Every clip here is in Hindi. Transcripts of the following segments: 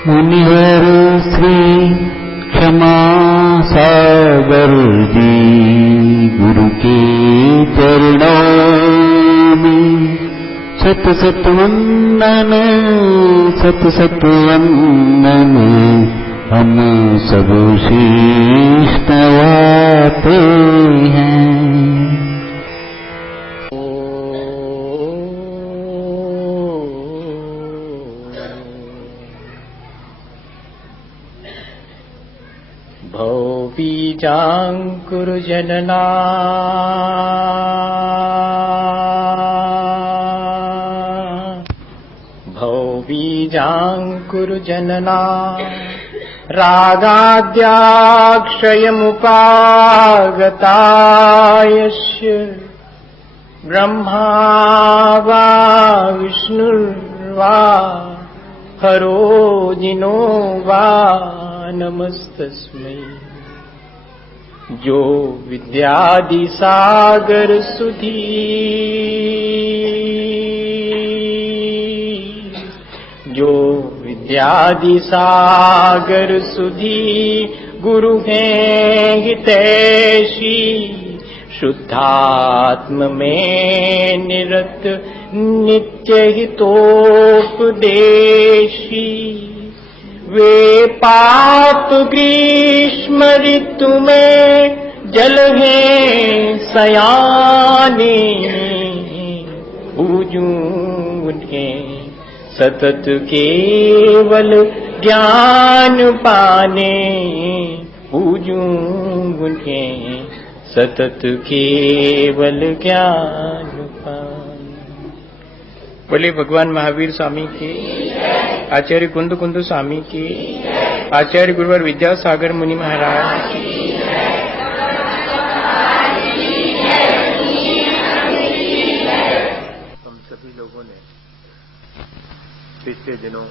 मुनिवर श्री क्षमा सागर जी गुरु के चरणों में सत सत वंदन, सत सत वंदन। हम सब शीश नवाते हैं। भौबीजाङ्कुरजनना भौबीजाङ्कुरजनना रागाद्याक्षयमुपागतायस्य ब्रह्मा वा विष्णुर्वा हरो जिनो वा नमस्तस्मै। जो विद्यादि सागर सुधी जो विद्यादि सागर सुधी गुरु हैं हितैषी शुद्धात्म में निरत नित्य हितोपदेशी। वे पाप ग्रीष्म ऋतु में जल हैं सयाने पूजूं उन्हें सतत केवल ज्ञान पाने पूजूं उन्हें सतत केवल ज्ञान पाने। बोले भगवान महावीर स्वामी की, आचार्य कुंद कुंद स्वामी की, आचार्य गुरुवर विद्यासागर मुनि महाराज की। हम सभी लोगों ने पिछले दिनों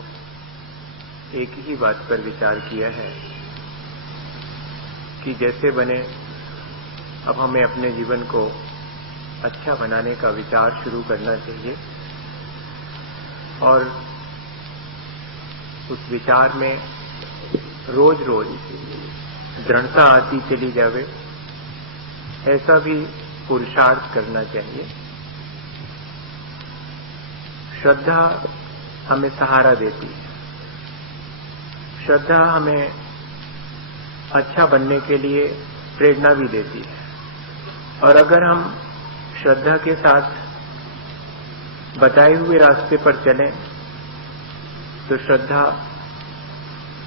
एक ही बात पर विचार किया है कि जैसे बने अब हमें अपने जीवन को अच्छा बनाने का विचार शुरू करना चाहिए और उस विचार में रोज रोज दृढ़ता आती चली जावे, ऐसा भी पुरुषार्थ करना चाहिए। श्रद्धा हमें सहारा देती है, श्रद्धा हमें अच्छा बनने के लिए प्रेरणा भी देती है। और अगर हम श्रद्धा के साथ बताए हुए रास्ते पर चलें तो श्रद्धा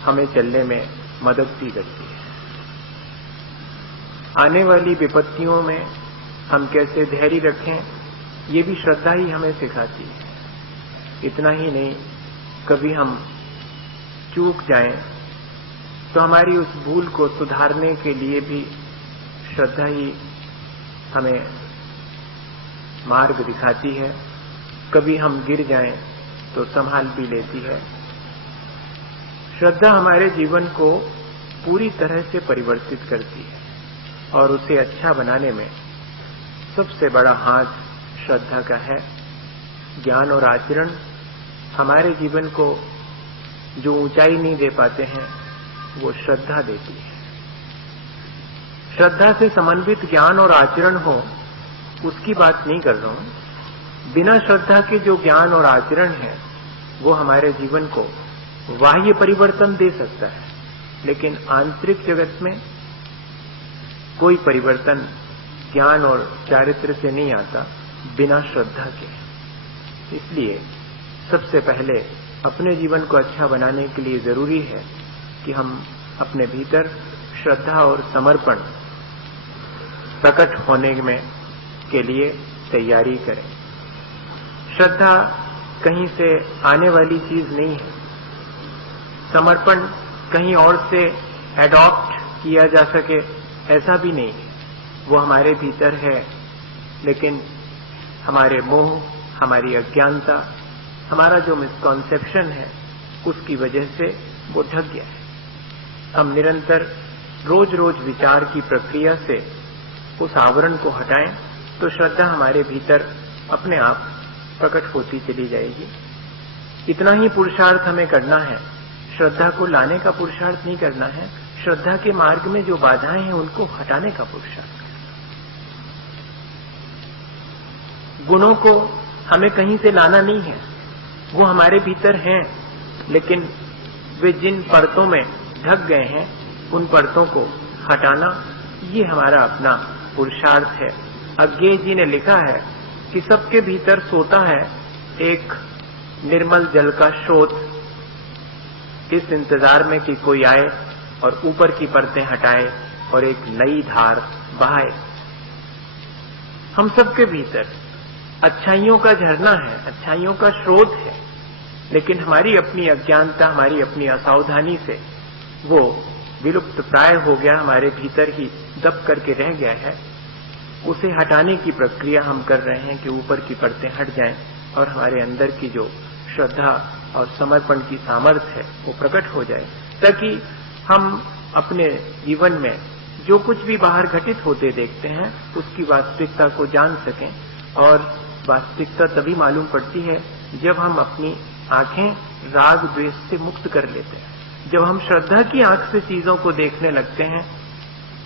हमें चलने में मदद भी करती है। आने वाली विपत्तियों में हम कैसे धैर्य रखें, ये भी श्रद्धा ही हमें सिखाती है। इतना ही नहीं, कभी हम चूक जाएं तो हमारी उस भूल को सुधारने के लिए भी श्रद्धा ही हमें मार्ग दिखाती है। कभी हम गिर जाएं तो संभाल भी लेती है। श्रद्धा हमारे जीवन को पूरी तरह से परिवर्तित करती है और उसे अच्छा बनाने में सबसे बड़ा हाथ श्रद्धा का है। ज्ञान और आचरण हमारे जीवन को जो ऊंचाई नहीं दे पाते हैं वो श्रद्धा देती है। श्रद्धा से समन्वित ज्ञान और आचरण हो उसकी बात नहीं कर रहा हूं। बिना श्रद्धा के जो ज्ञान और आचरण है वो हमारे जीवन को बाह्य परिवर्तन दे सकता है, लेकिन आंतरिक जगत में कोई परिवर्तन ज्ञान और चारित्र से नहीं आता बिना श्रद्धा के। इसलिए सबसे पहले अपने जीवन को अच्छा बनाने के लिए जरूरी है कि हम अपने भीतर श्रद्धा और समर्पण प्रकट होने में के लिए तैयारी करें। श्रद्धा कहीं से आने वाली चीज नहीं है। समर्पण कहीं और से एडॉप्ट किया जा सके ऐसा भी नहीं है। वो हमारे भीतर है, लेकिन हमारे मोह, हमारी अज्ञानता, हमारा जो मिसकॉन्सेप्शन है उसकी वजह से वो ढक गया है। हम निरंतर रोज रोज विचार की प्रक्रिया से उस आवरण को हटाएं तो श्रद्धा हमारे भीतर अपने आप प्रकट होती चली जाएगी। इतना ही पुरुषार्थ हमें करना है। श्रद्धा को लाने का पुरुषार्थ नहीं करना है, श्रद्धा के मार्ग में जो बाधाएं हैं उनको हटाने का पुरुषार्थ। गुणों को हमें कहीं से लाना नहीं है, वो हमारे भीतर हैं, लेकिन वे जिन परतों में ढक गए हैं उन परतों को हटाना, ये हमारा अपना पुरुषार्थ है। अज्ञेय जी ने लिखा है कि सबके भीतर सोता है एक निर्मल जल का स्रोत, इस इंतजार में कि कोई आए और ऊपर की परतें हटाए और एक नई धार बहाए। हम सबके भीतर अच्छाइयों का झरना है, अच्छाइयों का स्रोत है, लेकिन हमारी अपनी अज्ञानता, हमारी अपनी असावधानी से वो विलुप्त प्राय हो गया, हमारे भीतर ही दब करके रह गया है। उसे हटाने की प्रक्रिया हम कर रहे हैं कि ऊपर की परतें हट जाएं और हमारे अंदर की जो श्रद्धा और समर्पण की सामर्थ्य है वो प्रकट हो जाए, ताकि हम अपने जीवन में जो कुछ भी बाहर घटित होते देखते हैं उसकी वास्तविकता को जान सकें। और वास्तविकता तभी मालूम पड़ती है जब हम अपनी आंखें राग द्वेष से मुक्त कर लेते हैं। जब हम श्रद्धा की आंख से चीजों को देखने लगते हैं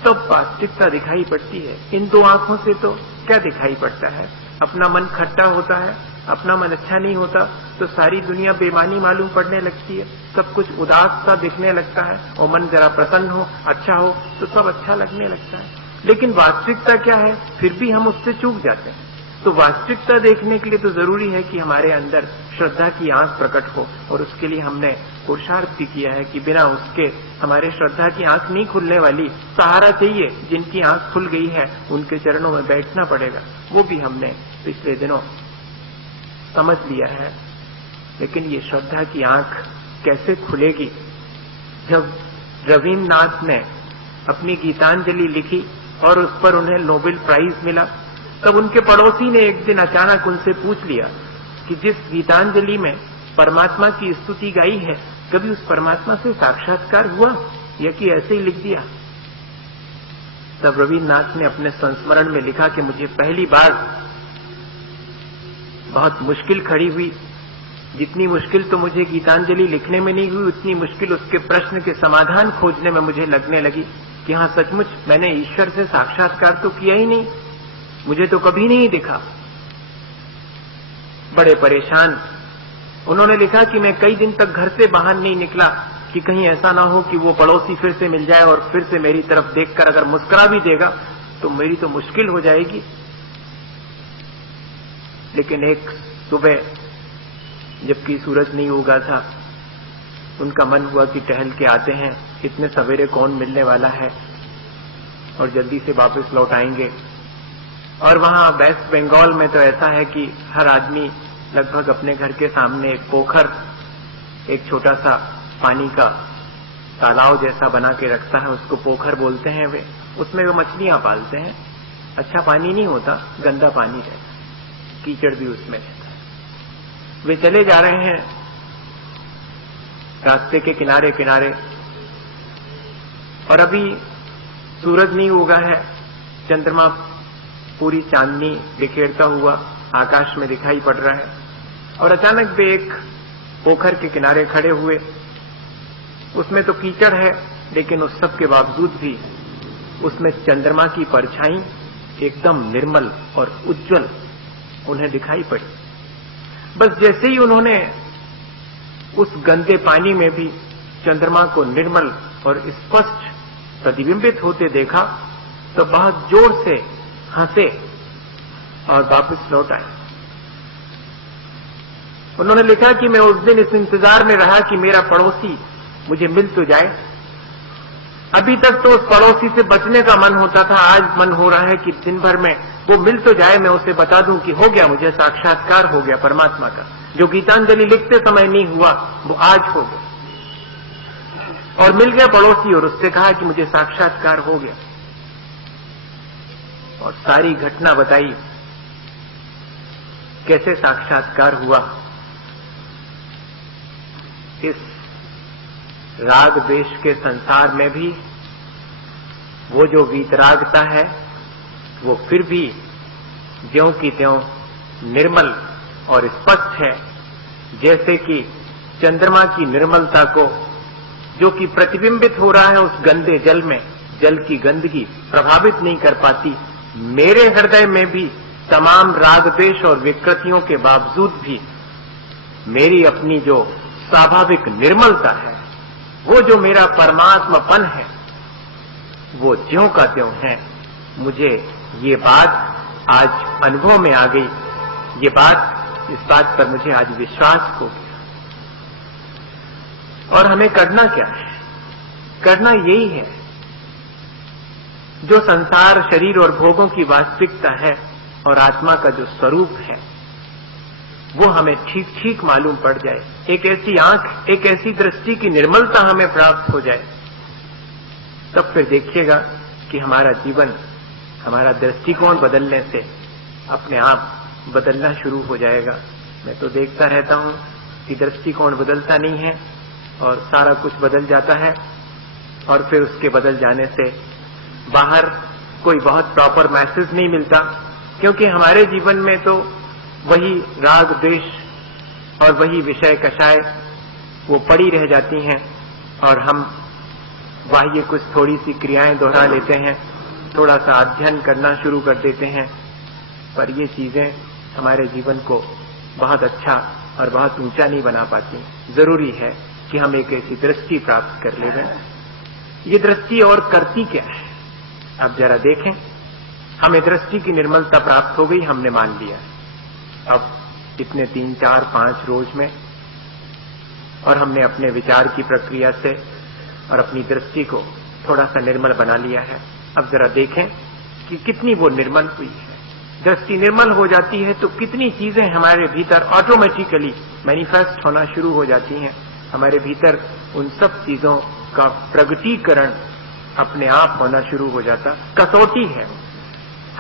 तब वास्तविकता दिखाई पड़ती है। इन दो आंखों से तो क्या दिखाई पड़ता है? अपना मन खट्टा होता है, अपना मन अच्छा नहीं होता तो सारी दुनिया बेमानी मालूम पड़ने लगती है, सब कुछ उदास सा दिखने लगता है, और मन जरा प्रसन्न हो, अच्छा हो तो सब अच्छा लगने लगता है। लेकिन वास्तविकता क्या है? फिर भी हम उससे चूक जाते हैं। तो वास्तविकता देखने के लिए तो जरूरी है कि हमारे अंदर श्रद्धा की आंख प्रकट हो, और उसके लिए हमने पुरुषार्थ भी किया है कि बिना उसके हमारे श्रद्धा की आंख नहीं खुलने वाली। सहारा चाहिए, जिनकी आंख खुल गई है उनके चरणों में बैठना पड़ेगा, वो भी हमने पिछले दिनों समझ लिया है। लेकिन ये श्रद्धा की आंख कैसे खुलेगी? जब रवीन्द्रनाथ ने अपनी गीतांजलि लिखी और उस पर उन्हें नोबेल प्राइज मिला, तब उनके पड़ोसी ने एक दिन अचानक उनसे पूछ लिया कि जिस गीतांजलि में परमात्मा की स्तुति गाई है, कभी उस परमात्मा से साक्षात्कार हुआ या कि ऐसे ही लिख दिया? तब रवीन्द्रनाथ ने अपने संस्मरण में लिखा कि मुझे पहली बार बहुत मुश्किल खड़ी हुई। जितनी मुश्किल तो मुझे गीतांजलि लिखने में नहीं हुई, उतनी मुश्किल उसके प्रश्न के समाधान खोजने में मुझे लगने लगी कि हाँ, सचमुच मैंने ईश्वर से साक्षात्कार तो किया ही नहीं, मुझे तो कभी नहीं दिखा। बड़े परेशान उन्होंने लिखा कि मैं कई दिन तक घर से बाहर नहीं निकला कि कहीं ऐसा ना हो कि वो पड़ोसी फिर से मिल जाए और फिर से मेरी तरफ देखकर अगर मुस्कुरा भी देगा तो मेरी तो मुश्किल हो जाएगी। लेकिन एक सुबह जबकि सूरज नहीं उगा था, उनका मन हुआ कि टहल के आते हैं, इतने सवेरे कौन मिलने वाला है और जल्दी से वापस लौट आएंगे। और वहां वेस्ट बंगाल में तो ऐसा है कि हर आदमी लगभग अपने घर के सामने एक पोखर, एक छोटा सा पानी का तालाब जैसा बना के रखता है, उसको पोखर बोलते हैं वे। उसमें वे मछलियां पालते हैं। अच्छा पानी नहीं होता, गंदा पानी रहता है, कीचड़ भी उसमें रहता है। वे चले जा रहे हैं रास्ते के किनारे किनारे, और अभी सूरज नहीं उगा है, चंद्रमा पूरी चांदनी बिखेरता हुआ आकाश में दिखाई पड़ रहा है। और अचानक वे एक पोखर के किनारे खड़े हुए। उसमें तो कीचड़ है, लेकिन उस सब के बावजूद भी उसमें चंद्रमा की परछाई एकदम निर्मल और उज्जवल उन्हें दिखाई पड़ी। बस जैसे ही उन्होंने उस गंदे पानी में भी चंद्रमा को निर्मल और स्पष्ट प्रतिबिंबित होते देखा तो बहुत जोर से हंसे और वापस लौट आए। उन्होंने लिखा कि मैं उस दिन इस इंतजार में रहा कि मेरा पड़ोसी मुझे मिल तो जाए। अभी तक तो उस पड़ोसी से बचने का मन होता था, आज मन हो रहा है कि दिन भर में वो मिल तो जाए, मैं उसे बता दूं कि हो गया, मुझे साक्षात्कार हो गया परमात्मा का। जो गीतांजलि लिखते समय नहीं हुआ वो आज हो गया। और मिल गया पड़ोसी और उससे कहा कि मुझे साक्षात्कार हो गया, और सारी घटना बताई कैसे साक्षात्कार हुआ। इस राग द्वेष के संसार में भी वो जो वीतरागता है वो फिर भी ज्यों की त्यों निर्मल और स्पष्ट है, जैसे कि चंद्रमा की निर्मलता को जो कि प्रतिबिंबित हो रहा है उस गंदे जल में, जल की गंदगी प्रभावित नहीं कर पाती। मेरे हृदय में भी तमाम राग द्वेष और विकृतियों के बावजूद भी मेरी अपनी जो स्वाभाविक निर्मलता है, वो जो मेरा परमात्मापन है, वो ज्यों का त्यों है। मुझे ये बात आज अनुभव में आ गई, ये बात, इस बात पर मुझे आज विश्वास हो गया। और हमें करना क्या है? करना यही है, जो संसार, शरीर और भोगों की वास्तविकता है और आत्मा का जो स्वरूप है, वो हमें ठीक ठीक मालूम पड़ जाए। एक ऐसी आंख, एक ऐसी दृष्टि की निर्मलता हमें प्राप्त हो जाए, तब फिर देखिएगा कि हमारा जीवन, हमारा दृष्टिकोण बदलने से अपने आप बदलना शुरू हो जाएगा। मैं तो देखता रहता हूं कि दृष्टिकोण बदलता नहीं है और सारा कुछ बदल जाता है, और फिर उसके बदल जाने से बाहर कोई बहुत प्रॉपर मैसेज नहीं मिलता, क्योंकि हमारे जीवन में तो वही राग द्वेष और वही विषय कषाय वो पड़ी रह जाती हैं, और हम बाह्य कुछ थोड़ी सी क्रियाएं दोहरा लेते हैं, थोड़ा सा अध्ययन करना शुरू कर देते हैं, पर ये चीजें हमारे जीवन को बहुत अच्छा और बहुत ऊंचा नहीं बना पाती। जरूरी है कि हम एक ऐसी दृष्टि प्राप्त कर लें। ये दृष्टि और करती क्या है? अब जरा देखें, हमें दृष्टि की निर्मलता प्राप्त हो गई, हमने मान लिया। अब इतने 3, 4, 5 रोज में, और हमने अपने विचार की प्रक्रिया से और अपनी दृष्टि को थोड़ा सा निर्मल बना लिया है। अब जरा देखें कि कितनी वो निर्मल हुई है। दृष्टि निर्मल हो जाती है तो कितनी चीजें हमारे भीतर ऑटोमेटिकली मैनिफेस्ट होना शुरू हो जाती हैं। हमारे भीतर उन सब चीजों का प्रगटीकरण अपने आप होना शुरू हो जाता। कसौटी है,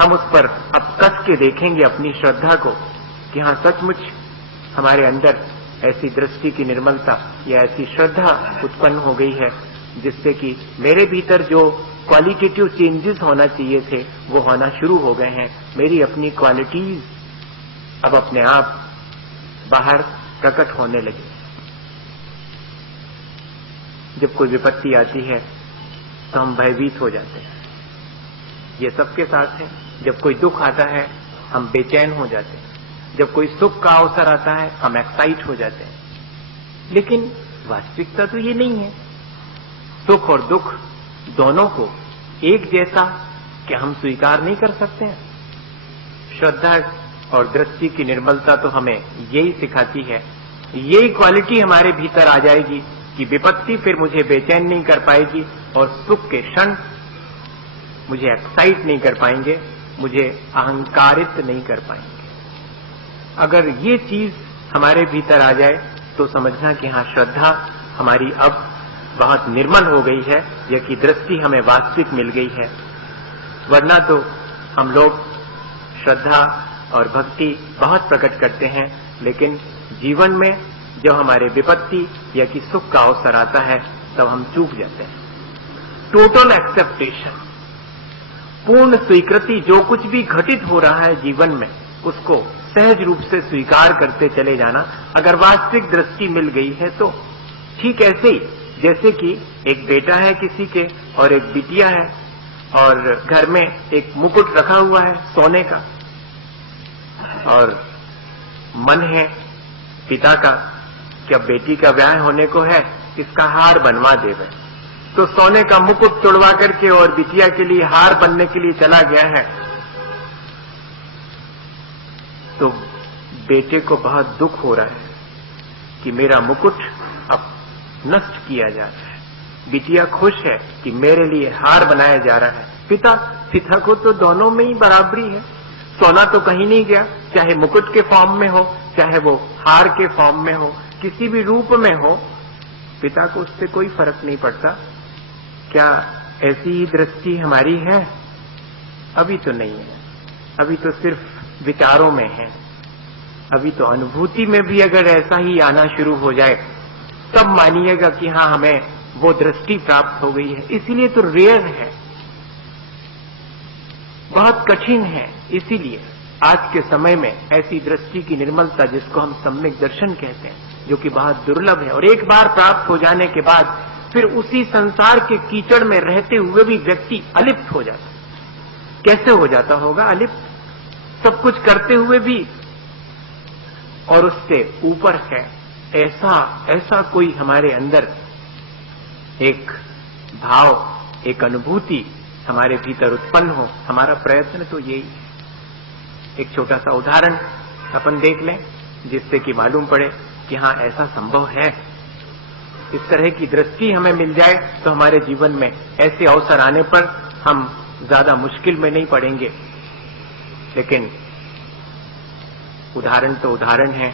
हम उस पर अब कस के देखेंगे अपनी श्रद्धा को कि हाँ, सचमुच हमारे अंदर ऐसी दृष्टि की निर्मलता या ऐसी श्रद्धा उत्पन्न हो गई है, जिससे कि मेरे भीतर जो क्वालिटेटिव चेंजेस होना चाहिए थे वो होना शुरू हो गए हैं। मेरी अपनी क्वालिटीज अब अपने आप बाहर प्रकट होने लगी। जब कोई विपत्ति आती है तो हम भयभीत हो जाते हैं, ये सबके साथ है। जब कोई दुख आता है हम बेचैन हो जाते हैं, जब कोई सुख का अवसर आता है हम एक्साइट हो जाते हैं। लेकिन वास्तविकता तो ये नहीं है। सुख और दुख दोनों को एक जैसा क्या हम स्वीकार नहीं कर सकते हैं? श्रद्धा और दृष्टि की निर्मलता तो हमें यही सिखाती है। यही क्वालिटी हमारे भीतर आ जाएगी कि विपत्ति फिर मुझे बेचैन नहीं कर पाएगी और सुख के क्षण मुझे एक्साइट नहीं कर पाएंगे, मुझे अहंकारित नहीं कर पाएंगे। अगर ये चीज हमारे भीतर आ जाए तो समझना कि हाँ, श्रद्धा हमारी अब बहुत निर्मल हो गई है, या कि दृष्टि हमें वास्तविक मिल गई है। वरना तो हम लोग श्रद्धा और भक्ति बहुत प्रकट करते हैं, लेकिन जीवन में जब हमारे विपत्ति या कि सुख का अवसर आता है तब हम चूक जाते हैं। टोटल एक्सेप्टेशन, पूर्ण स्वीकृति, जो कुछ भी घटित हो रहा है जीवन में उसको सहज रूप से स्वीकार करते चले जाना। अगर वास्तविक दृष्टि मिल गई है तो ठीक ऐसे ही जैसे कि एक बेटा है किसी के और एक बिटिया है, और घर में एक मुकुट रखा हुआ है सोने का, और मन है पिता का कि अब बेटी का ब्याह होने को है, इसका हार बनवा देवे। तो सोने का मुकुट तोड़वा करके और बिटिया के लिए हार बनने के लिए चला गया है। तो बेटे को बहुत दुख हो रहा है कि मेरा मुकुट अब नष्ट किया जा रहा है। बिटिया खुश है कि मेरे लिए हार बनाया जा रहा है। पिता को तो दोनों में ही बराबरी है। सोना तो कहीं नहीं गया, चाहे मुकुट के फॉर्म में हो, चाहे वो हार के फॉर्म में हो, किसी भी रूप में हो, पिता को उससे कोई फर्क नहीं पड़ता। क्या ऐसी ही दृष्टि हमारी है? अभी तो नहीं है, अभी तो सिर्फ विचारों में है। अभी तो अनुभूति में भी अगर ऐसा ही आना शुरू हो जाए तब मानिएगा कि हाँ, हमें वो दृष्टि प्राप्त हो गई है। इसीलिए तो रेयर है, बहुत कठिन है। इसीलिए आज के समय में ऐसी दृष्टि की निर्मलता, जिसको हम सम्यक दर्शन कहते हैं, जो कि बहुत दुर्लभ है, और एक बार प्राप्त हो जाने के बाद फिर उसी संसार के कीचड़ में रहते हुए भी व्यक्ति अलिप्त हो जाता। कैसे हो जाता होगा अलिप्त? सब कुछ करते हुए भी और उससे ऊपर है ऐसा कोई हमारे अंदर एक भाव, एक अनुभूति हमारे भीतर उत्पन्न हो। हमारा प्रयत्न तो यही है। एक छोटा सा उदाहरण अपन देख लें जिससे कि मालूम पड़े कि हाँ ऐसा संभव है। इस तरह की दृष्टि हमें मिल जाए तो हमारे जीवन में ऐसे अवसर आने पर हम ज्यादा मुश्किल में नहीं पड़ेंगे। लेकिन उदाहरण तो उदाहरण है,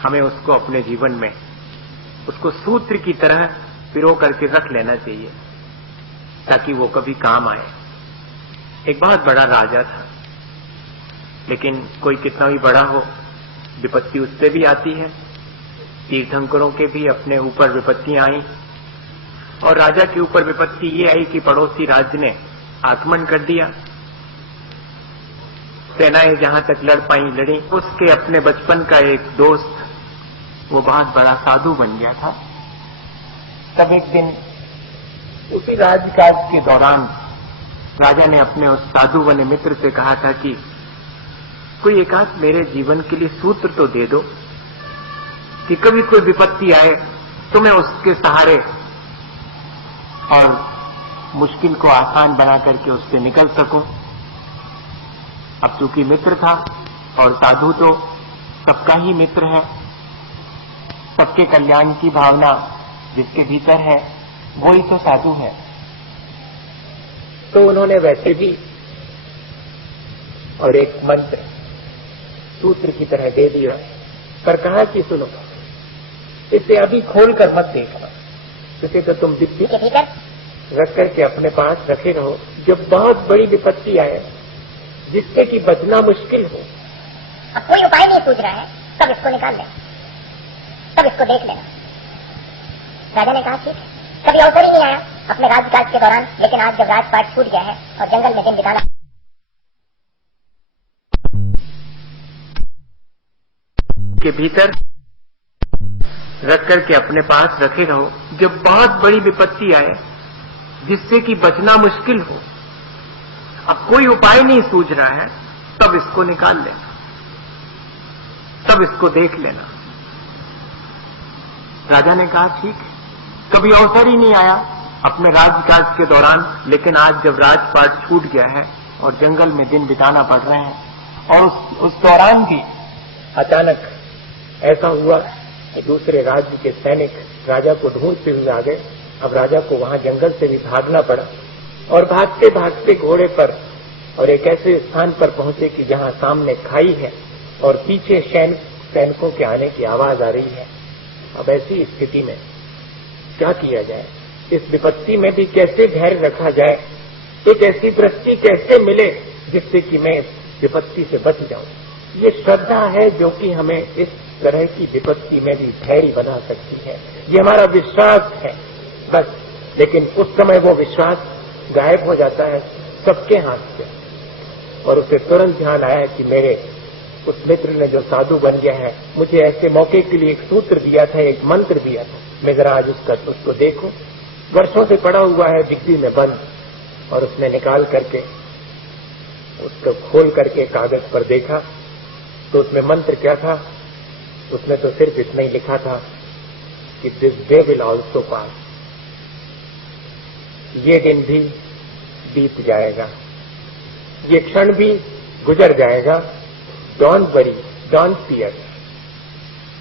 हमें उसको अपने जीवन में उसको सूत्र की तरह पिरो करके रख लेना चाहिए ताकि वो कभी काम आए। एक बहुत बड़ा राजा था, लेकिन कोई कितना भी बड़ा हो विपत्ति उससे भी आती है। तीर्थंकरों के भी अपने ऊपर विपत्तियां आई और राजा के ऊपर विपत्ति ये आई कि पड़ोसी राज्य ने आक्रमण कर दिया। सेनाएं जहां तक लड़ पाई लड़ी। उसके अपने बचपन का एक दोस्त वो बहुत बड़ा साधु बन गया था। तब एक दिन उसी राजकाज के दौरान राजा ने अपने उस साधु बने मित्र से कहा था कि कोई एक आध मेरे जीवन के लिए सूत्र तो दे दो कि कभी कोई विपत्ति आए तो मैं उसके सहारे और मुश्किल को आसान बना करके उससे निकल सकूं। अब चूंकि मित्र था और साधु तो सबका ही मित्र है, सबके कल्याण की भावना जिसके भीतर है वही तो साधु है। तो उन्होंने वैसे भी और एक मंत्र सूत्र की तरह दे दिया, पर कहा कि सुनो इसे अभी खोल कर मत देखना, इसे तो तुम दिव्य के भीतर रख करके अपने पास रखे रहो। जब बहुत बड़ी विपत्ति आए जिससे कि बचना मुश्किल हो, अब कोई उपाय नहीं सूझ रहा है, तब इसको निकाल लेना, तब इसको देख लेना। राजा ने कहा ठीक है। कभी अवसर ही नहीं आया अपने राजकाज के दौरान, लेकिन आज जब राजपाट छूट गया है और जंगल में दिन बिताना के भीतर रख करके अपने पास रखे रहो। जब बहुत बड़ी विपत्ति आए जिससे कि बचना मुश्किल हो, अब कोई उपाय नहीं सूझ रहा है, तब इसको निकाल लेना, तब इसको देख लेना। राजा ने कहा ठीक है। कभी अवसर ही नहीं आया अपने राजकाज के दौरान, लेकिन आज जब राजपाट छूट गया है और जंगल में दिन बिताना पड़ रहे हैं और उस दौरान भी अचानक ऐसा हुआ कि दूसरे राज्य के सैनिक राजा को ढूंढते हुए आ गए। अब राजा को वहां जंगल से भी भागना पड़ा और भागते भागते घोड़े पर और एक ऐसे स्थान पर पहुंचे कि जहां सामने खाई है और पीछे सैनिकों के आने की आवाज आ रही है। अब ऐसी स्थिति में क्या किया जाए? इस विपत्ति में भी कैसे धैर्य रखा जाए? एक ऐसी दृष्टि कैसे मिले जिससे कि मैं इस विपत्ति से बच जाऊं? ये श्रद्धा है जो कि हमें इस तरह की विपत्ति में भी धैर्य बना सकती है। ये हमारा विश्वास है बस। लेकिन उस समय वो विश्वास गायब हो जाता है सबके हाथ से और उसे तुरंत ध्यान आया कि मेरे उस मित्र ने जो साधु बन गया है, मुझे ऐसे मौके के लिए एक सूत्र दिया था, एक मंत्र दिया था, मैं जरा आज उसको देखूं। वर्षों से पड़ा हुआ है डिग्गी में बंद, और उसने निकाल करके उसको खोल करके कागज पर देखा तो उसमें मंत्र क्या था? उसमें तो सिर्फ इतना ही लिखा था कि this day will also pass, ये दिन भी बीत जाएगा, ये क्षण भी गुजर जाएगा। Don't worry, don't fear.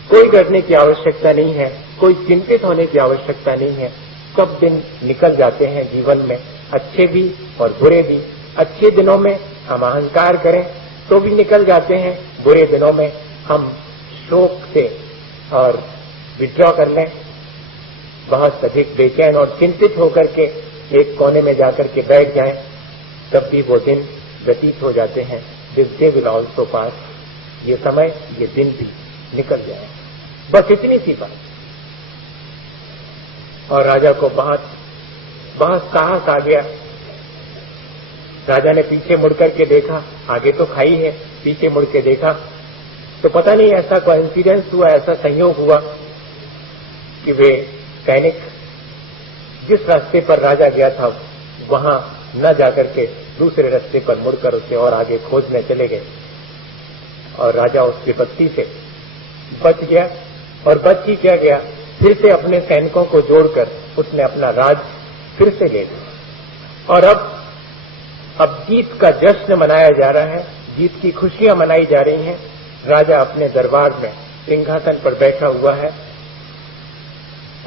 कोई डरने की आवश्यकता नहीं है, कोई चिंतित होने की आवश्यकता नहीं है। सब दिन निकल जाते हैं जीवन में, अच्छे भी और बुरे भी। अच्छे दिनों में हम अहंकार करें तो भी निकल जाते हैं, बुरे दिनों में हम शोक से और विड्रॉ कर लें, बहुत अधिक बेचैन और चिंतित होकर के एक कोने में जाकर के बैठ जाएं, तब भी वो दिन व्यतीत हो जाते हैं। This day will also pass, ये समय ये दिन भी निकल जाए। बस इतनी सी बात। और राजा को बहुत बहुत साहस आ गया। राजा ने पीछे मुड़ करके देखा, आगे तो खाई है, पीछे मुड़ के देखा तो पता नहीं ऐसा कोइंसिडेंस हुआ, ऐसा संयोग हुआ कि वे सैनिक जिस रास्ते पर राजा गया था वहां न जाकर के दूसरे रास्ते पर मुड़कर उसे और आगे खोजने चले गए और राजा उस विपत्ति से बच गया। और बच ही क्या गया, फिर से अपने सैनिकों को जोड़कर उसने अपना राज फिर से ले लिया। और अब जीत का जश्न मनाया जा रहा है, जीत की खुशियां मनाई जा रही हैं। राजा अपने दरबार में सिंहासन पर बैठा हुआ है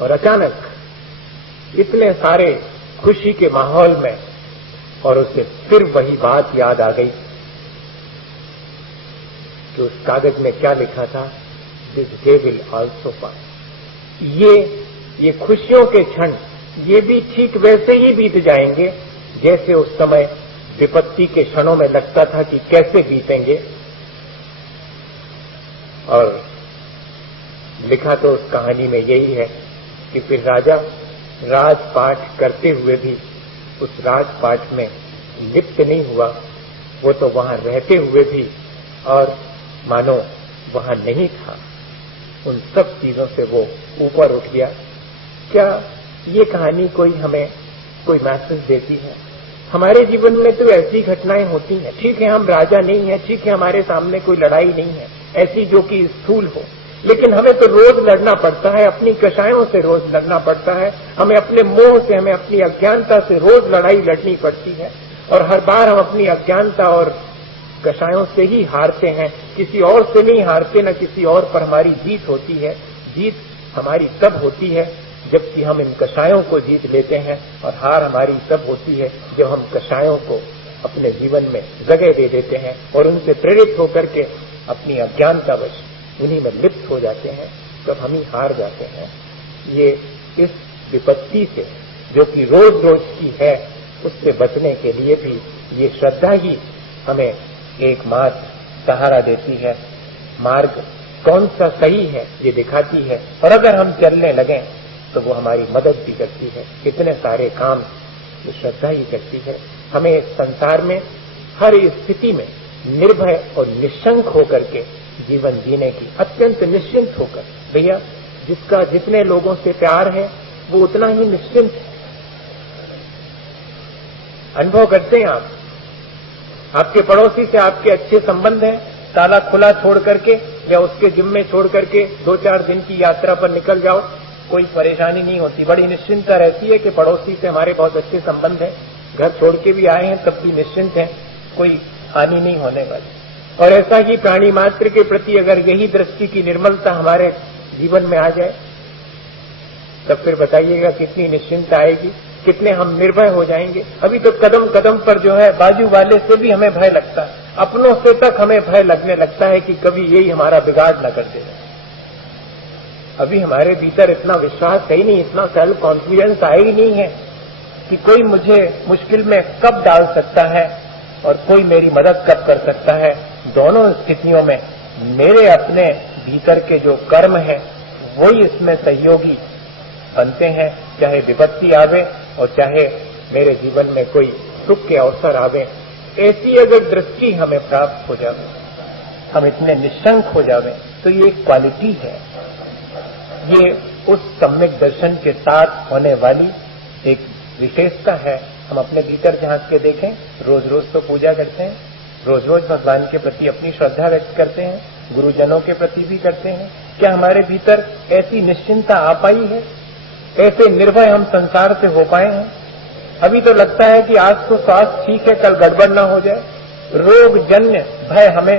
और अचानक इतने सारे खुशी के माहौल में और उसे फिर वही बात याद आ गई कि उस कागज में क्या लिखा था, this day will also pass. ये खुशियों के क्षण ये भी ठीक वैसे ही बीत जाएंगे जैसे उस समय विपत्ति के क्षणों में लगता था कि कैसे बीतेंगे। और लिखा तो उस कहानी में यही है कि फिर राजा राजपाट करते हुए भी उस राजपाट में लिप्त नहीं हुआ, वो तो वहां रहते हुए भी और मानो वहां नहीं था। उन सब चीजों से वो ऊपर उठ गया। क्या ये कहानी हमें कोई मैसेज देती है? हमारे जीवन में तो ऐसी घटनाएं होती हैं। ठीक है, हम राजा नहीं है, ठीक है, हमारे सामने कोई लड़ाई नहीं है ऐसी जो कि स्थूल हो, लेकिन हमें तो रोज लड़ना पड़ता है, अपनी कषायों से रोज लड़ना पड़ता है, हमें अपने मोह से, हमें अपनी अज्ञानता से रोज लड़ाई लड़नी पड़ती है। और हर बार हम अपनी अज्ञानता और कषायों से ही हारते हैं, किसी और से नहीं हारते, न किसी और पर हमारी जीत होती है। जीत हमारी तब होती है जबकि हम इन कषायों को जीत लेते हैं, और हार हमारी तब होती है जब हम कषायों को अपने जीवन में जगह दे देते हैं और उनसे प्रेरित होकर के अपनी अज्ञानतावश उन्हीं में लिप्त हो जाते हैं, तब हम ही हार जाते हैं। ये इस विपत्ति से जो कि रोज रोज की है, उससे बचने के लिए भी ये श्रद्धा ही हमें एकमात्र सहारा देती है। मार्ग कौन सा सही है ये दिखाती है, और अगर हम चलने लगें तो वो हमारी मदद भी करती है। इतने सारे काम ये श्रद्धा ही करती है। हमें संसार में हर स्थिति में निर्भय और निशंक होकर के जीवन जीने की, अत्यंत निश्चिंत होकर। भैया, जिसका जितने लोगों से प्यार है वो उतना ही निश्चिंत है। अनुभव करते हैं आप, आपके पड़ोसी से आपके अच्छे संबंध हैं, ताला खुला छोड़ करके या उसके जिम्मे छोड़ करके 2-4 दिन की यात्रा पर निकल जाओ, कोई परेशानी नहीं होती, बड़ी निश्चिंतता रहती है कि पड़ोसी से हमारे बहुत अच्छे संबंध हैं, घर छोड़ के भी आए हैं तब भी निश्चिंत हैं, कोई हानि नहीं होने वाली। और ऐसा ही प्राणी मात्र के प्रति अगर यही दृष्टि की निर्मलता हमारे जीवन में आ जाए, तब फिर बताइएगा कितनी निश्चिंतता आएगी, कितने हम निर्भय हो जाएंगे। अभी तो कदम कदम पर जो है बाजू वाले से भी हमें भय लगता है, अपनों से तक हमें भय लगने लगता है कि कभी यही हमारा बिगाड़ न कर दे। अभी हमारे भीतर इतना विश्वास है ही नहीं, इतना सेल्फ कॉन्फिडेंस आया ही नहीं है कि कोई मुझे मुश्किल में कब डाल सकता है और कोई मेरी मदद कब कर सकता है। दोनों स्थितियों में मेरे अपने भीतर के जो कर्म हैं वही इसमें सहयोगी बनते हैं, चाहे विपत्ति आवे और चाहे मेरे जीवन में कोई सुख के अवसर आवे। ऐसी अगर दृष्टि हमें प्राप्त हो जावे, हम इतने निशंक हो जावे, तो ये एक क्वालिटी है, ये उस सम्यक दर्शन के साथ होने वाली एक विशेषता है। हम अपने भीतर झांक के देखें, रोज रोज तो पूजा करते हैं, रोज रोज भगवान के प्रति अपनी श्रद्धा व्यक्त करते हैं, गुरुजनों के प्रति भी करते हैं। क्या हमारे भीतर ऐसी निश्चिंतता आ पाई है, ऐसे निर्भय हम संसार से हो पाए हैं? अभी तो लगता है कि आज तो स्वास्थ्य ठीक है, कल गड़बड़ ना हो जाए, रोग जन्य भय हमें,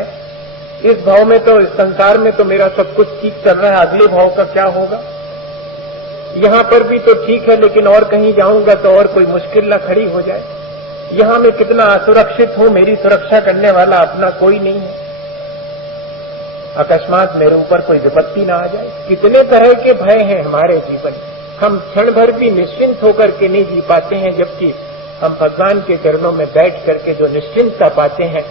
इस भाव में तो, इस संसार में तो मेरा सब कुछ ठीक चल रहा है, अगले भाव का क्या होगा? यहां पर भी तो ठीक है, लेकिन और कहीं जाऊंगा तो और कोई मुश्किल ना खड़ी हो जाए। यहां मैं कितना असुरक्षित हूं, मेरी सुरक्षा करने वाला अपना कोई नहीं है, अकस्मात मेरे ऊपर कोई विपत्ति ना आ जाए। कितने तरह के भय हैं हमारे जीवन, हम क्षण भर भी निश्चिंत होकर के नहीं जी पाते हैं, जबकि हम भगवान के चरणों में बैठ करके जो निश्चिंतता पाते हैं,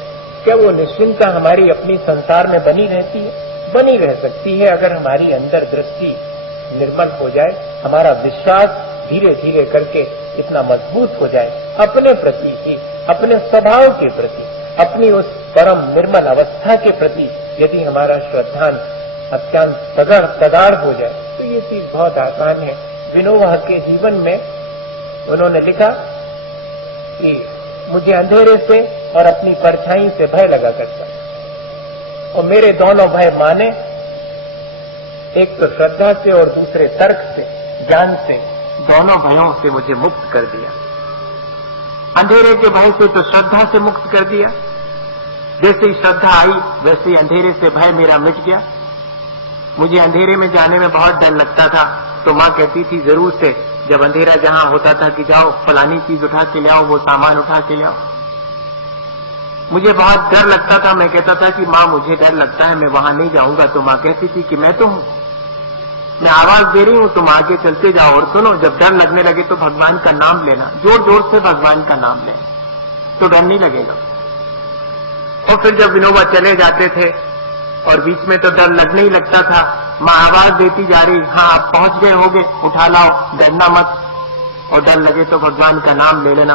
क्या वो निश्चिंतता हमारी अपनी संसार में बनी रहती है? बनी रह सकती है अगर हमारी अंदर दृष्टि निर्मल हो जाए, हमारा विश्वास धीरे धीरे करके इतना मजबूत हो जाए अपने प्रति ही, अपने स्वभाव के प्रति, अपनी उस परम निर्मल अवस्था के प्रति यदि हमारा श्रद्धान अत्यंत प्रगाढ़ हो जाए, तो ये चीज बहुत आसान है। विनोबा के जीवन में उन्होंने लिखा कि मुझे अंधेरे से और अपनी परछाई से भय लगा करता, और मेरे दोनों भय माने, एक तो श्रद्धा से और दूसरे तर्क से, ज्ञान से, दोनों भयों से मुझे मुक्त कर दिया। अंधेरे के भय से तो श्रद्धा से मुक्त कर दिया, जैसे ही श्रद्धा आई वैसे ही अंधेरे से भय मेरा मिट गया। मुझे अंधेरे में जाने में बहुत डर लगता था, तो माँ कहती थी जरूर से, जब अंधेरा जहां होता था कि जाओ फलानी चीज उठा के ले आओ, वो सामान उठा के ले आओ। मुझे बहुत डर लगता था, मैं कहता था कि माँ मुझे डर लगता है, मैं वहां नहीं जाऊंगा। तो माँ कहती थी कि मैं तो हूं, मैं आवाज दे रही हूं, तुम आगे चलते जाओ और सुनो। जब डर लगने लगे तो भगवान का नाम लेना, जोर जोर से भगवान का नाम लेना, तो डर नहीं लगेगा। और फिर जब विनोबा चले जाते थे और बीच में तो डर लगने ही लगता था, माँ आवाज देती जा रही, हाँ आप पहुंच गए होगे, उठा लाओ, डरना मत, और डर लगे तो भगवान का नाम ले लेना।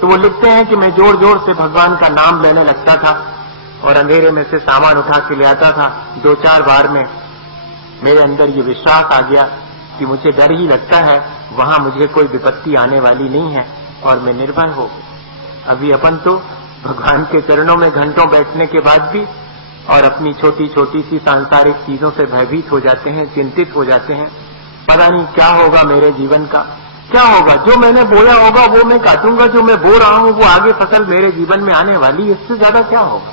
तो वो लिखते हैं कि मैं जोर जोर से भगवान का नाम लेने लगता था और अंधेरे में से सामान उठा के ले आता था। 2-4 बार में मेरे अंदर ये विश्वास आ गया कि मुझे डर ही लगता है, वहां मुझे कोई विपत्ति आने वाली नहीं है और मैं निर्भय हो। अभी अपन तो भगवान के चरणों में घंटों बैठने के बाद भी और अपनी छोटी छोटी सी सांसारिक चीजों से भयभीत हो जाते हैं, चिंतित हो जाते हैं। पता नहीं क्या होगा मेरे जीवन का, क्या होगा, जो मैंने बोया होगा वो मैं काटूंगा, जो मैं बो रहा हूं वो आगे फसल मेरे जीवन में आने वाली है, इससे ज्यादा क्या होगा।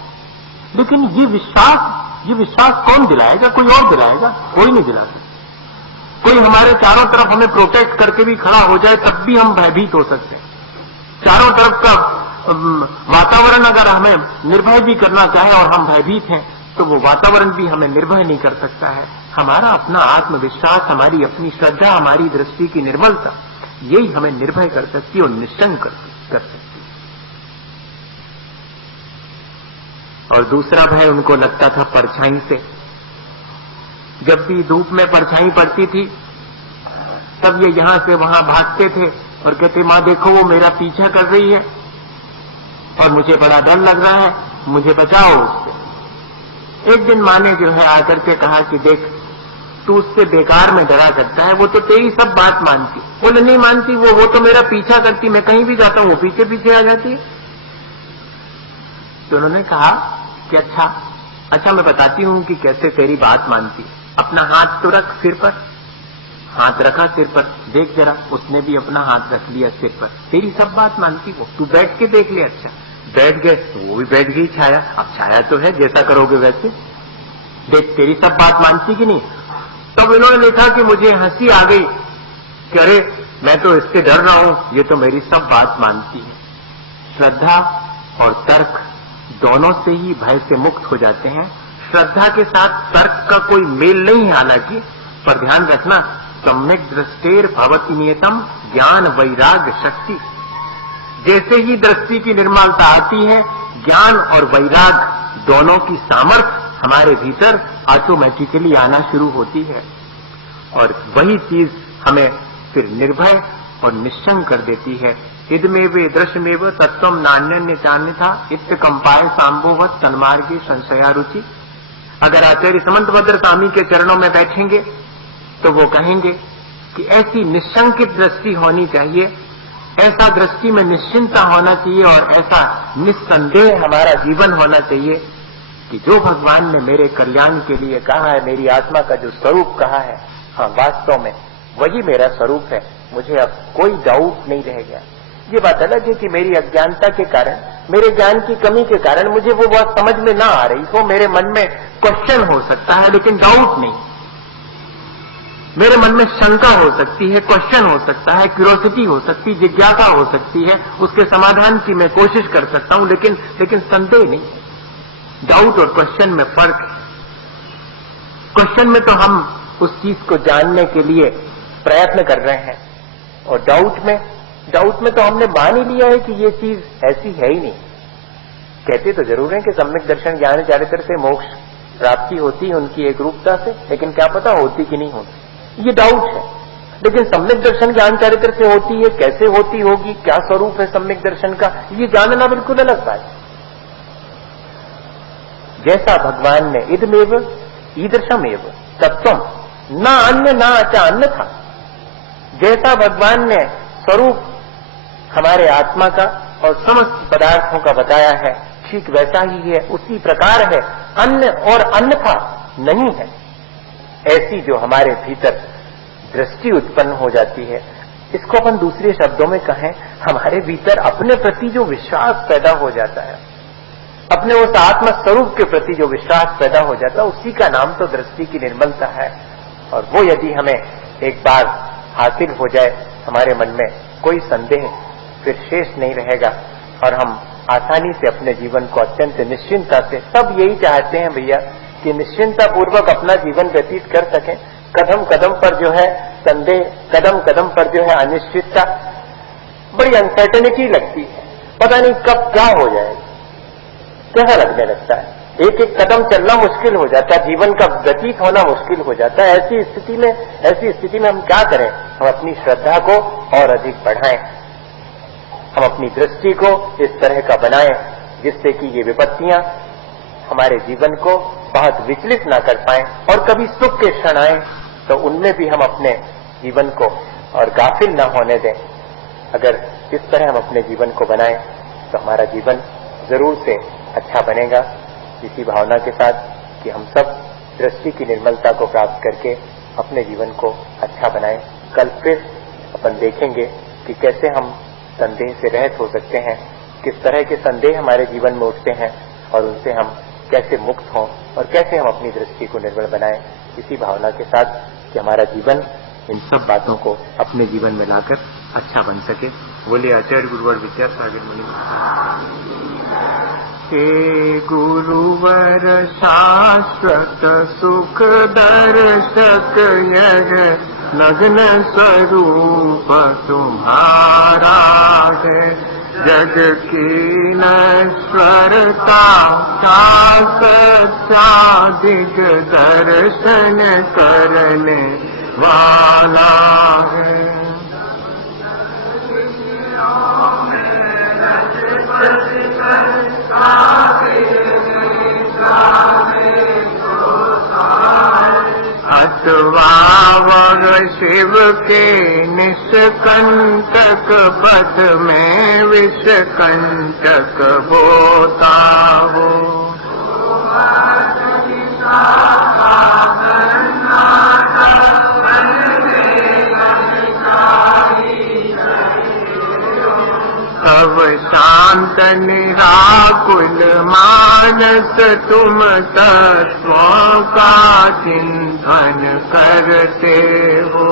लेकिन ये विश्वास कौन दिलाएगा? कोई और दिलाएगा? कोई नहीं दिला सकता। कोई हमारे चारों तरफ हमें प्रोटेक्ट करके भी खड़ा हो जाए तब भी हम भयभीत हो सकते हैं। चारों तरफ का वातावरण अगर हमें निर्भय भी करना चाहे और हम भयभीत हैं, तो वो वातावरण भी हमें निर्भय नहीं कर सकता है। हमारा अपना आत्मविश्वास, हमारी अपनी श्रद्धा, हमारी दृष्टि की निर्मलता, यही हमें निर्भय कर सकती है और निश्चंक कर सकती है। और दूसरा भय उनको लगता था परछाई से। जब भी धूप में परछाई पड़ती थी तब ये यहां से वहां भागते थे और कहते, मां देखो वो मेरा पीछा कर रही है और मुझे बड़ा डर लग रहा है, मुझे बचाओ उससे। एक दिन माँ ने जो है आकर के कहा कि देख, तू उससे बेकार में डरा करता है, वो तो तेरी सब बात मानती। बोले नहीं मानती, वो तो मेरा पीछा करती, मैं कहीं भी जाता हूं वो पीछे पीछे आ जाती है। तो उन्होंने कहा कि अच्छा मैं बताती हूं कि कैसे तेरी बात मानती। अपना हाथ तो रख सिर पर। हाथ रखा सिर पर, देख जरा, उसने भी अपना हाथ रख लिया सिर पर, तेरी सब बात मानती वो। तू बैठ के देख ले। अच्छा बैठ गए तो वो भी बैठ गई छाया। अब छाया तो है, जैसा करोगे वैसे। देख तेरी सब बात मानती कि नहीं। तब इन्होंने लिखा कि मुझे हंसी आ गई कि अरे मैं तो इससे डर रहा हूं, ये तो मेरी सब बात मानती है। श्रद्धा और तर्क दोनों से ही भय से मुक्त हो जाते हैं। श्रद्धा के साथ तर्क का कोई मेल नहीं है हालांकि, पर ध्यान रखना, सम्यक दृष्टेर भवति नियतम ज्ञान वैराग्य शक्ति। जैसे ही दृष्टि की निर्मलता आती है, ज्ञान और वैराग दोनों की सामर्थ्य हमारे भीतर ऑटोमेटिकली आना शुरू होती है और वही चीज हमें फिर निर्भय और निश्चंक कर देती है। इदमेव दृश्यमेव तत्वम नान्यन्य चान्यथा इत्य कंपाय सांभोवत तन्मार्गे संशया रुचि। अगर आचार्य समंतभद्र स्वामी के चरणों में बैठेंगे तो वो कहेंगे कि ऐसी निश्चंकित दृष्टि होनी चाहिए, ऐसा दृष्टि में निश्चिंता होना चाहिए और ऐसा निस्संदेह हमारा जीवन होना चाहिए कि जो भगवान ने मेरे कल्याण के लिए कहा है, मेरी आत्मा का जो स्वरूप कहा है, हाँ वास्तव में वही मेरा स्वरूप है। मुझे अब कोई डाउट नहीं रह गया। ये बात अलग है कि मेरी अज्ञानता के कारण, मेरे ज्ञान की कमी के कारण मुझे वो बात समझ में ना आ रही हो, मेरे मन में क्वेश्चन हो सकता है लेकिन डाउट नहीं। मेरे मन में शंका हो सकती है, क्वेश्चन हो सकता है, क्यूरियोसिटी हो सकती है, जिज्ञासा हो सकती है, उसके समाधान की मैं कोशिश कर सकता हूं, लेकिन संदेह नहीं। डाउट और क्वेश्चन में फर्क है। क्वेश्चन में तो हम उस चीज को जानने के लिए प्रयत्न कर रहे हैं और डाउट में तो हमने मान ही लिया है कि ये चीज ऐसी है ही नहीं। कहते तो जरूर है कि सम्यक दर्शन ज्ञान चारित्र से मोक्ष प्राप्ति होती है उनकी एक रूपता से, लेकिन क्या पता होती कि नहीं होती, ये डाउट है। लेकिन सम्यक दर्शन ज्ञान चारित्र से होती है, कैसे होती होगी, क्या स्वरूप है सम्यक दर्शन का, ये जानना बिल्कुल अलग बात है। जैसा भगवान ने इदमेव ईदृशमेव तत्वम न अन्य न अचा अन्य था, जैसा भगवान ने स्वरूप हमारे आत्मा का और समस्त पदार्थों का बताया है, ठीक वैसा ही है, उसी प्रकार है, अन्य और अन्यथा नहीं है। ऐसी जो हमारे भीतर दृष्टि उत्पन्न हो जाती है, इसको अपन दूसरे शब्दों में कहें, हमारे भीतर अपने प्रति जो विश्वास पैदा हो जाता है, अपने उस आत्म स्वरूप के प्रति जो विश्वास पैदा हो जाता है, उसी का नाम तो दृष्टि की निर्मलता है। और वो यदि हमें एक बार हासिल हो जाए, हमारे मन में कोई संदेह फिर शेष नहीं रहेगा और हम आसानी से अपने जीवन को अत्यंत निश्चिंता से, सब यही चाहते हैं भैया कि निश्चिंता पूर्वक अपना जीवन व्यतीत कर सकें। कदम कदम पर जो है संदेह, कदम कदम पर जो है अनिश्चितता, बड़ी अनसर्टेनिटी लगती है, पता नहीं कब क्या हो जाएगा, कैसा लगने लगता है, एक एक कदम चलना मुश्किल हो जाता है, जीवन का व्यतीत होना मुश्किल हो जाता है। ऐसी स्थिति में हम क्या करें? हम अपनी श्रद्धा को और अधिक बढ़ाएं, हम अपनी दृष्टि को इस तरह का बनाएं जिससे कि ये विपत्तियां हमारे जीवन को बहुत विचलित ना कर पाएं, और कभी सुख के क्षण आए तो उनमें भी हम अपने जीवन को और गाफिल ना होने दें। अगर इस तरह हम अपने जीवन को बनाएं तो हमारा जीवन जरूर से अच्छा बनेगा, इसी भावना के साथ कि हम सब दृष्टि की निर्मलता को प्राप्त करके अपने जीवन को अच्छा बनाएं। कल फिर अपन देखेंगे कि कैसे हम संदेह से रहित हो सकते हैं, किस तरह के संदेह हमारे जीवन में उठते हैं और उनसे हम कैसे मुक्त हों और कैसे हम अपनी दृष्टि को निर्मल बनाएं, इसी भावना के साथ कि हमारा जीवन इन सब बातों को अपने जीवन में लाकर अच्छा बन सके। बोले आचार्य गुरुवर विद्यासागर मुनि। हे गुरुवर शाश्वत सुख दर्शक यह नग्न स्वरूप तुम्हारा है, जग की नश्वरता का सच्चा दिग दर्शन करने वाला है। अथवा शिव के निष्कंटक पथ में विषकंटक होता हो, तब शांत निराकुल मानस तुम तत्वों का चिंतन करते हो।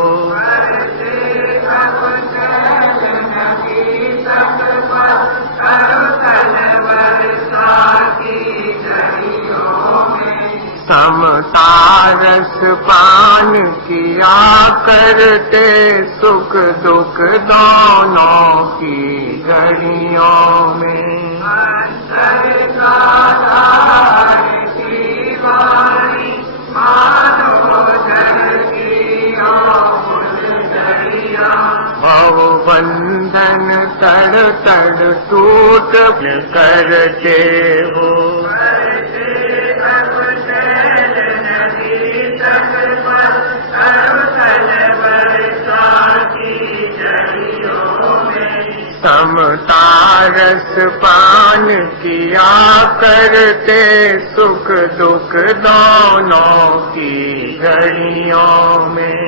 समता रस पान किया करते सुख दुख दोनों की घड़ियों में। भव बंधन तड़ तड़ टूट करते हो, समता रस पान किया करते सुख दुख दोनों की घड़ियों में।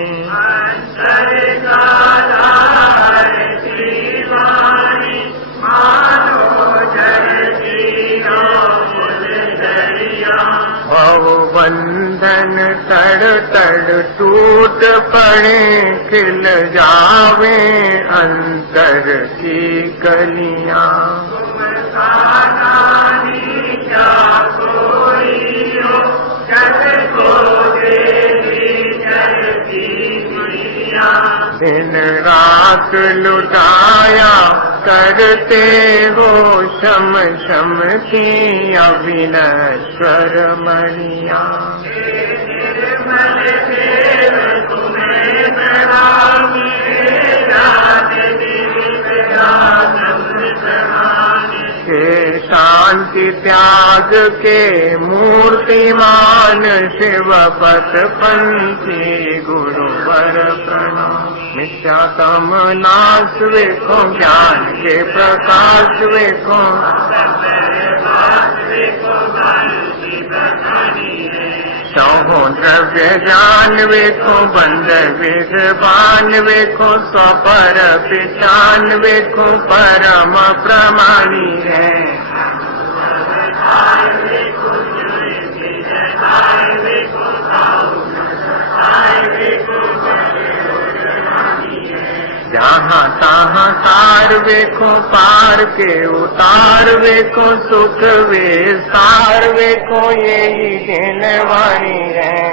भव बंधन तड़ तड़ टूट पड़े खिल जावे अंतर की कलियां। दिन रात लुटाया करते हो शम शम की अविनश्वर मणिया। हे शांत शांति त्याग के मूर्तिमान शिव पथ पंथी गुरुवर प्रणाम। मिथ्यातम नाश वेखो ज्ञान के प्रकाश वेखो, चौहो द्रव्य ज्ञान वेखो बंद विद्वान वेखो, स्वपर पिचान वेखो परम प्रमाणी है। जहाँ तहाँ तार वेखो पार के उतार वेखो, सुख विस्तार वेखो यही जिनवाणी है।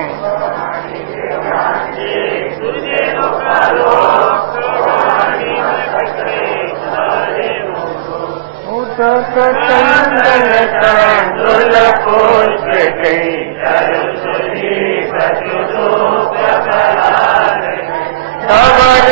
उदक चंदन तंडुल पुष्प कई धवल